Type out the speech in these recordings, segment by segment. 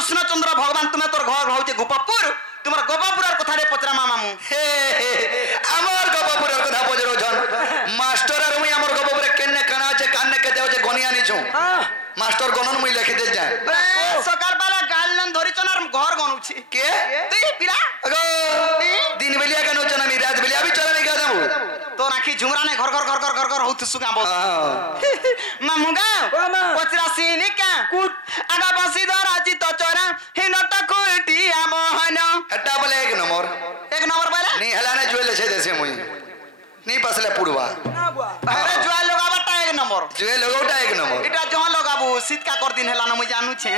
कृष्णचंद्र भगवान तुम्हें तोर घर हूँ गोपापुर तुम गोपापुर कथा पचरा मामू आमर गोपापुर कथा पचर मास्टर और मुई आमर गोपापुर केने काना আছে কানে কেতে আছে গনি আনিছু मास्टर गणन मुई लिखि दे जाए सकाल वाला गालन धरि चनार घर गनुछि के तुई पिला अगो दिन बेलिया कनो चना मी रात बेलिया भी चला नहीं का जाऊ तो राखी झुमरा ने घर घर घर घर घर घर होत सुगा बोल मामुगा पचरा सीने का आगा बसी दरा चित चोरा हिनट कुटिया मोहन हटा बोले एक नंबर बोले नहीं हलाने जुएले छे देसे मुई नहीं पसले पुड़वा अरे जुआ लगावटा एक नंबर जुए लगावटा एक नंबर इटा जहां लगाबू शीत का कर दिन हला न मुई जानू छे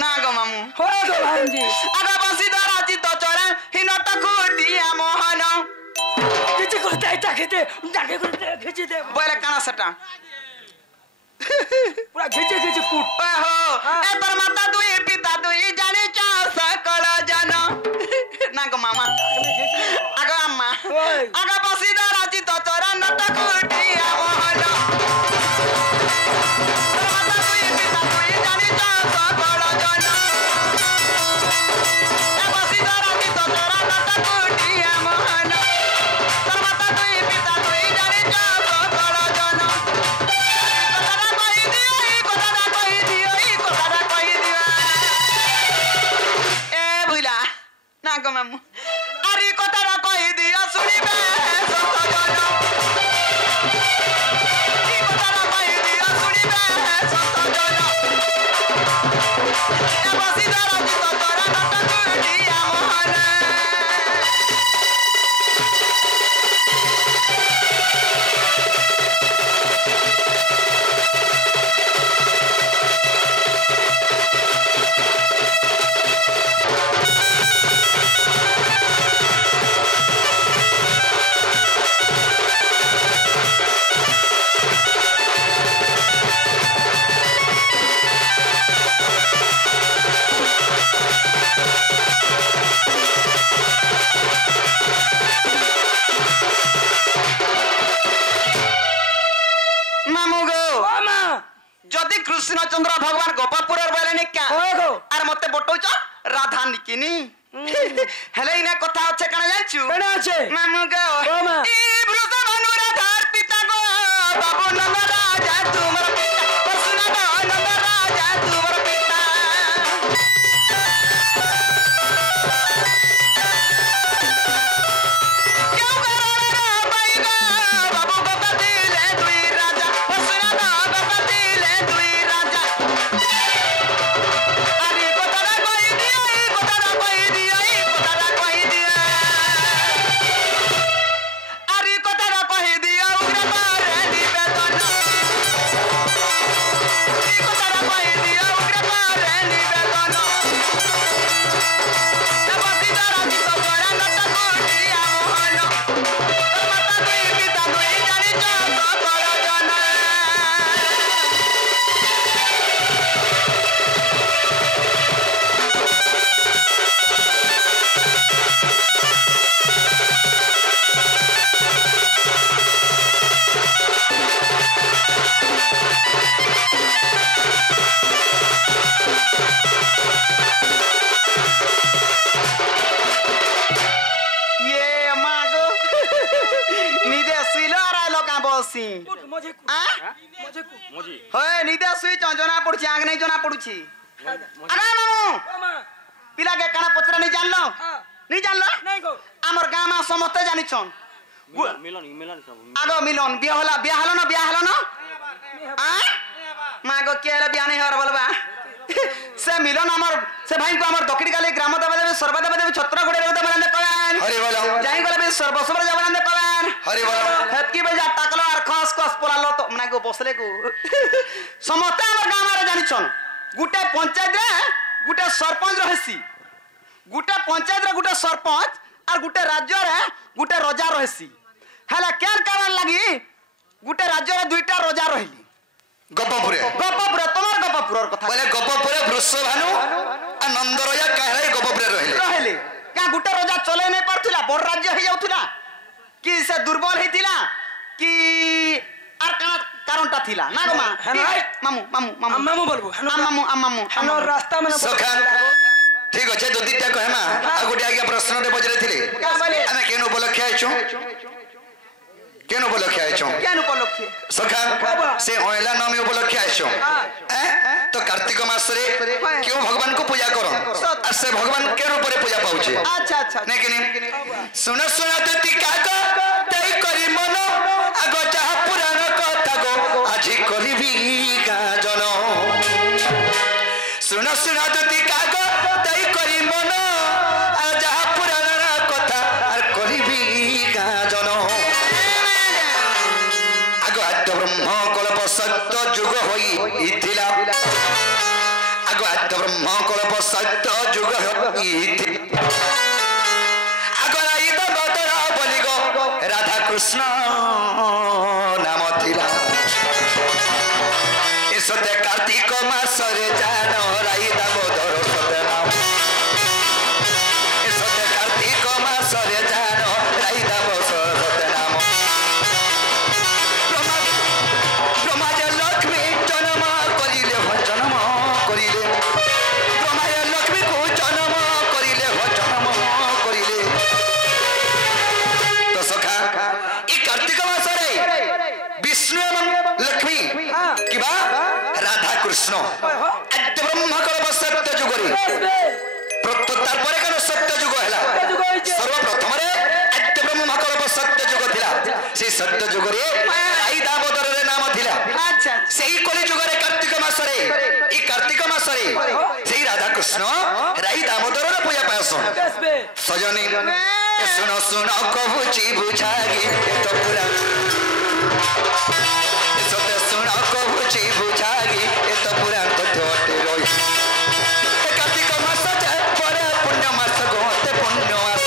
ना गो मामू हो गो भांजी आगा बसी दरा चित चोरा हिनट कुटिया मोहन किछि करते आइता जाके खिची दे बोले काना सटा पूरा खिची कूट हो ए तोर माता दुई पिता दुई जाने चा सकल जन ना गो मामा आगा अम्मा आगा बसी दरा चित चोरा नटक उठिया मोहन तोर माता दुई पिता दुई जाने चा सकल जन ए बसी दरा चित चोरा नटक उठिया मोहन तोर माता दुई पिता दुई जाने चा सकल जन नागो मामू अरे कथा कही दिया सुनिबे सत जन ई कथा कही दिया सुनिबे सत जन ए बसी दरा चित तोरा नटक उठिया मोहन जदि कृष्णचंद्र भगवान गोपापुर बोले क्या आर मते बटौच राधा निकिनी हेले इना कथा अच्छे कना जानछु कना अच्छे मामू गो ई वृषभ भानु राधार पिता गो बाबू नंद राजा तुमर पिता कृष्ण गो नंद राजा तुमर पिता क्यों करो रे भाई गो बाबू गोपति ले दुई राजा कृष्ण गो गोपति ले दुई राजा अरे कोतरा कोई दियो ई कोतरा कोई दियो ई कोतरा कोई दियो अरे कोतरा कोई दियो उग्र मारे निवेदन ई कोतरा कोई दियो उग्र मारे निवेदन नबसी दरा चित तोरा नट कोटिया मोहन माता दुई पिता दुई जानी चक कर जन ये मागो निदे सिलारा लोका बसी मजे आ मजे होय निदे सुई जना पड़ुची आग नहीं जना पड़ुची आगा मामू पिला के काना पचरा नहीं जानलो नहीं जानलो नहीं गो हमर गाम में समस्त जानि छन मिलन आगो मिलन बिया हलो ना आ मागो केरे बिया नहीं हर बोलबा से मिलन हमर से भाई को हमर दक्षिण काली ग्राम देव देव सर्व देव देव छत्र गुडे देव बोलंदे कलान हरि बोलो जाई गले सर्व सबर जा बोलंदे कलान हरि बोलो हेतकी बजा टाकलो आर खस खस पोलालो तो मना को बसले को समस्त हमर गाम रे जानि छन गुटे पंचायत रे गुटे सरपंच रहसी गुटे पंचायत रे गुटे सरपंच और गुटे राज्य रे गुटे रजा रहसी हला केन कारण लागी गुटे राज्य रे दुईटा रजा रहिली गोपापुर तुम्हार गोपापुर कथा बोले गोपापुर वृषभ भानु आ नंद राजा काहे गोपापुर रहले का गुटे रजा चले नहीं पारथिला बड़ राज्य हे जाउथिला कि से दुर्बल हेतिला कि आर काना कारण টাউনটা থিলা না গো মা মামু মামু মামু মামু বলবো মামু মামু হানো রাস্তা মানে সখা ঠিক আছে দুই দিনটা কহেমা আর গোটে আজ্ঞা প্রশ্নଟେ পচারিଥିଲେ ଆମେ କେନ ଉପଲକ୍ଷେ ଆଇଛୁ কেন উপলক্ষে আইছো কেন উপলক্ষে সখা সে অয়লা নামে উপলক্ষে আইছো তো কার্তিক মাসরে কেউ ভগবান को पूजा करो और से भगवान के रूप में पूजा पाउछे अच्छा अच्छा लेकिन सुना सुना दति काको तई करी मन आगो जहा पुराण कथा गो आजी करिबी गा जन सुना सुना दति काको तई करी मन आ जहा पुराण कथा आर करिबी गा जन आगो आद्य ब्रह्म कल्प सत्य जुग होई इथिला आगो आद्य ब्रह्म कल्प सत्य जुग होई आगो राई दबदरा बोली गो राधा कृष्ण नाम थिला इसते कार्तिक मासरे जान राई दामोदर सते नाम इसते कार्तिक मासरे जान राई दामोदर सते नाम ब्रह्मा जे लक्ष्मी जन्म करिले जन्म करिले ब्रह्मा जे लक्ष्मी को जन्म करिले जन्म करिले तो सखा ई कार्तिक मासरे विष्णु एवं लक्ष्मी किबा राधा कृष्ण आद्य ब्रह्म कल्प सत्य जुगरे तार परे केन सत्य जुग हैला सर्वप्रथम रे आद्य ब्रह्म कल्प सत्य जुग थिला से सत्य जुगरे आई दामोदर रे नाम थिला अच्छा सेही कली जुगरे कार्तिक मासरे ई कार्तिक मासरे सेही राधा कृष्ण राई दामोदर रे पूजा पासो सजनी सुनो सुनो कहूची बुझागी तो पूरा सत्य सुनो कहूची बुझागी ए तो पूरा तथ्यटे रोई कार्तिक मास जाय परे पुण्य मास गोते पुण्य मास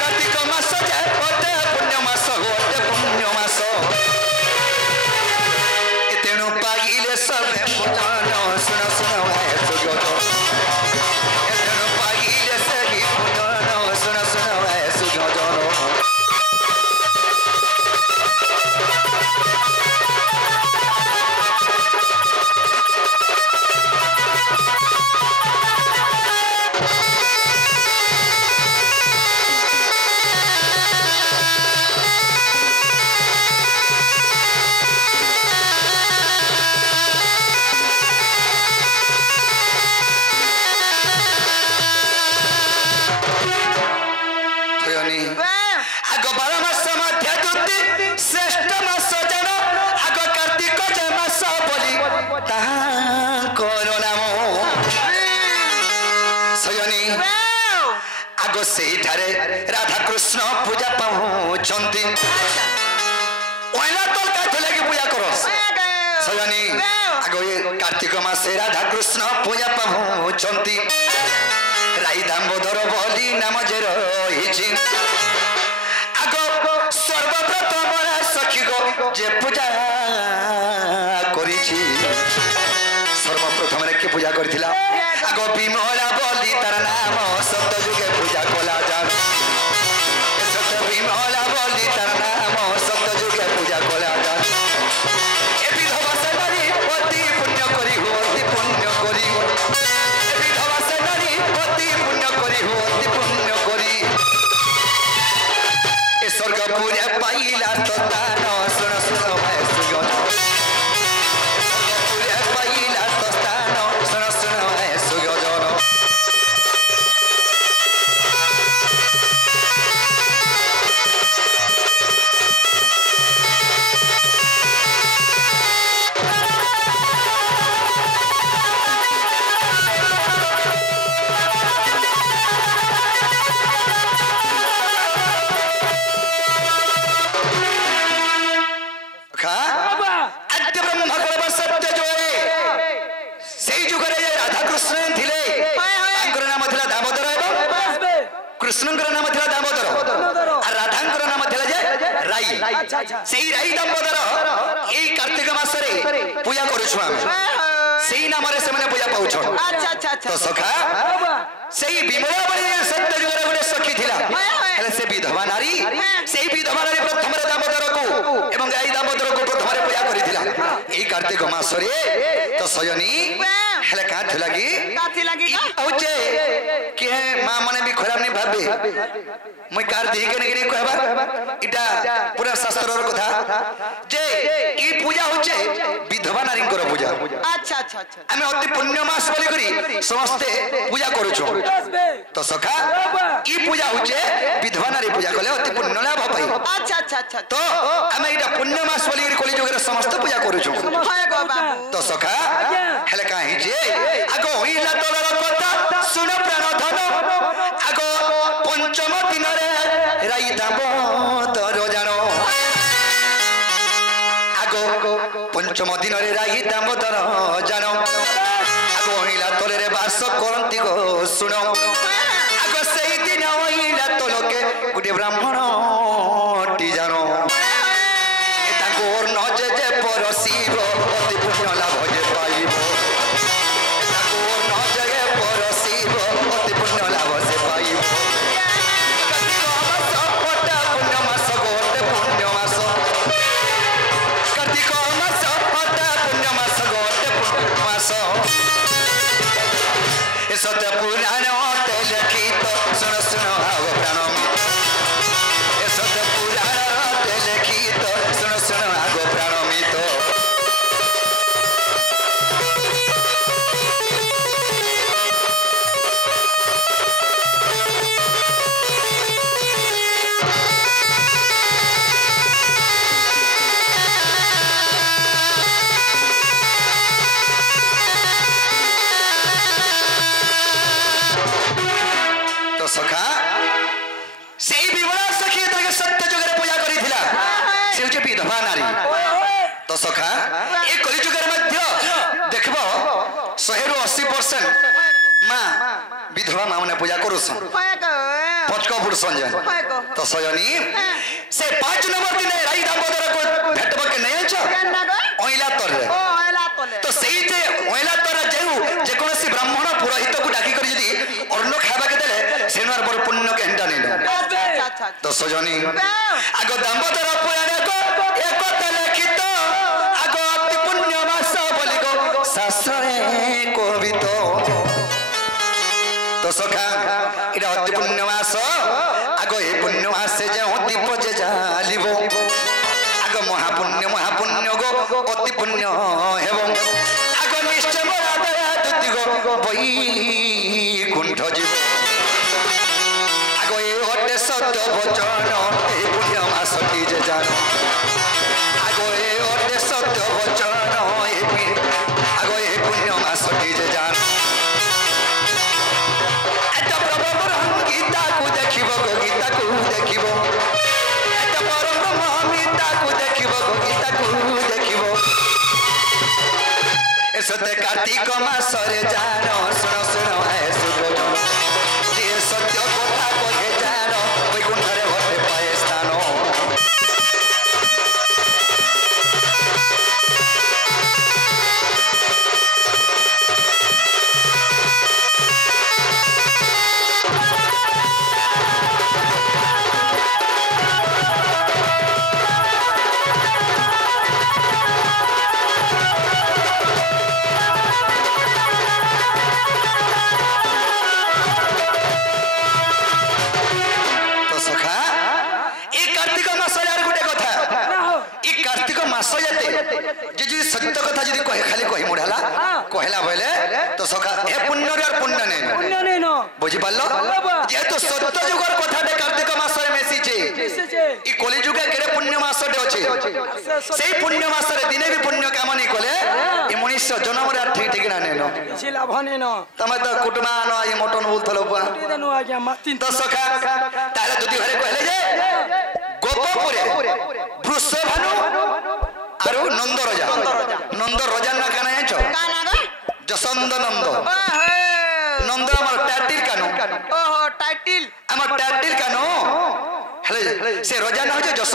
कार्तिक मास जाय परे पुण्य मास गोते पुण्य मास एतेनु पागिले सबे पुजान सुनो सुनो है सुगत एतेनु पागिले सही पुजान सुनो सुनो है सुगत आग 12 मास मध्य दुति श्रेष्ठ मास जन आग कार्तिक जय मास बोली ताहांकर नाम सयनी आग सेठारे राधा कृष्ण पूजा पाउछंती ओइला तो काथे लागि पूजा करो सयनी आग ये कार्तिक मासे राधा कृष्ण पूजा पाउछंती राई दामोदर बोली नाम जे रहिछि आगो सर्वप्रथम सखी गो जे पूजा करिछि सर्वप्रथम रे के पूजा करथिला आगो विमला बोली तार नाम सत्य जुगे पूजा कला जान सत्य विमला बोली तार नाम सत्य जुगे पूजा कला जान ए विधवा से नारी अति पुण्य करी हो अति पुण्य करी ए विधवा से नारी अति पुण्य करी हो अति पुण्य करी ए स्वर्ग पूजा पाइला तो दान सुन सुन है सुगत स्वर्ग पूजा पाइला तो दान सुन सुन है सुगत आद्य ब्रह्म कल्प सत्य जोए सेही जुगरे राधा कृष्ण थिले तांकर नाम थिला दामोदर एवं कृष्णकर नाम थिला दामोदर और राधांकर नाम थिला जे राई सेही राई दामोदर एई कार्तिक मासरे पूजा करूछु हम सेही नाम रे से माने पूजा पाउछ अच्छा अच्छा अच्छा तो सखा सेही विमला बड़ी सत्य जुगरे गोटे सखी थिला हेले से विधवा नारी सेही विधवा नारी प्रथम रे दामोदर को एवं राई दामोदर को प्रथम रे पूजा करिथिला कार्तिक मास रे तो सजनी हेले का थे लगी काथी लगी का होचे कि मां माने भी खराब नहीं भाबे মই कार देख के नहीं कहबा इटा पूरा शास्त्र रो कथा जे ई पूजा होचे विधवा नारी को पूजा अच्छा अच्छा अच्छा हमें अति पुण्य मास बोली करी समस्त पूजा करू छु तो सखा ई पूजा होचे विधवा नारी पूजा कले अति पुण्य लाभ पाई अच्छा अच्छा अच्छा तो हमें इटा पुण्य मास बोली करी कली जोगरे समस्त पूजा करू छु हाय गो बाबू तो सखा हेले काहे जे आगो होइला तोलर कथा सुन प्राण धन आगो पंचम दिन रे राई दामोदर जानो आगो पंचम दिन रे राई दामोदर जानो आगो होइला तोले रे बास करंती गो सुनो आगो सेई दिन होइला तोलके गुटे ब्राह्मण टी जानो एटा गोर न जे परसीब अति पुण्य लाभ जे पाइबो एटा गोर न जे परसीब अति पुण्य लाभ से पाइबो कार्तिक मास पटा पुण्य मास गोटे पुण्य मास कार्तिक मास पटा पुण्य मास गोटे पुण्य मास ए सत्य पुराण ते लिखित सुन सुन भाव प्राण ए सत्य पुराण ते लिखित सुन सुन भाव प्राण मित तो सखा सेई विवरा सखी तके सत्य जुगरे पूजा करिथिला से होचे विधवा नारी तो सखा ए कलि जुगरे मध्य देखबो 100 रु 80% मां विधवा मां माने पूजा करूस हाय गो पचको बुड संजन हाय गो तो सजनी से 5 नंबर दिन राई दामोदर को भेटबो के नहीं छ केना गो ओइला तोरे ओ एला तोले तो सेई जे ओइला तोरे जेउ जे कोनसी ब्राह्मण पुरोहित को डाकी करी जदी अन्न खाबा के देले सेनर बड़ पुण्य के हंटा नहीं अच्छा अच्छा तो सजनी आगो दामोदर पुराण को एक लिखित आगो अति पुण्य मास बोली गो शास्त्रे कवित तो सखा इरा अति पुण्य मास आगो ए पुण्य मास जे दीप जे जालिबो आगो महापुण्य गो अति पुण्य हेबो आगो निश्चय बरादया दुति गो बई कुंठ जीव आगो ए हटे सत्य वचन ए पुण्य मास टी जे जानो आगो ए हटे सत्य वचन आगो ए पुण्य मास टी जे जानो एत प्रभु ब्रह्म गीता को देखिबो गो गीता को देखिबो एत परम ब्रह्म गीता को देखिबो गो गीता को देखिबो ए सत्य कार्तिक मास रे जानो सुनो सुनो है सुगोजन जे सत्य कथा कहे जानो वैकुंठ रे घटे पाए स्थान तो सखा ए कार्तिक मास यार गुटे कथा ई कार्तिक मास जाते जे जी सत्य कथा जदी कहे खाली कहि मुढाला कहला बोले तो सखा ए पुण्य और पुण्य नहीं पुण्य नहीं न बुझी पालो जे तो सत्य जुगर कथा दे कार्तिक मास रे मेसी छे ई कली जुगे केरे पुण्य मास दे अछि सेई पुण्य मास रे दिने भी पुण्य काम नहीं कले ई मनुष्य जन्म रे ठीक ठीक ना नेनो से लाभ नहीं न तमे तो कुटमा न ये मटन बोलथलो बुआ देनु आज्ञा मातिन तो सखा ताले दुदी घरे कहले जे गोपपुरे वृषभानु आरो नंद राजा ना काना है छ काना गो जसंद नंद ओहो नंद हमर टाइटिल कानो ओहो टाइटिल हमर टाइटिल कानो हेले से राजा ना हो जस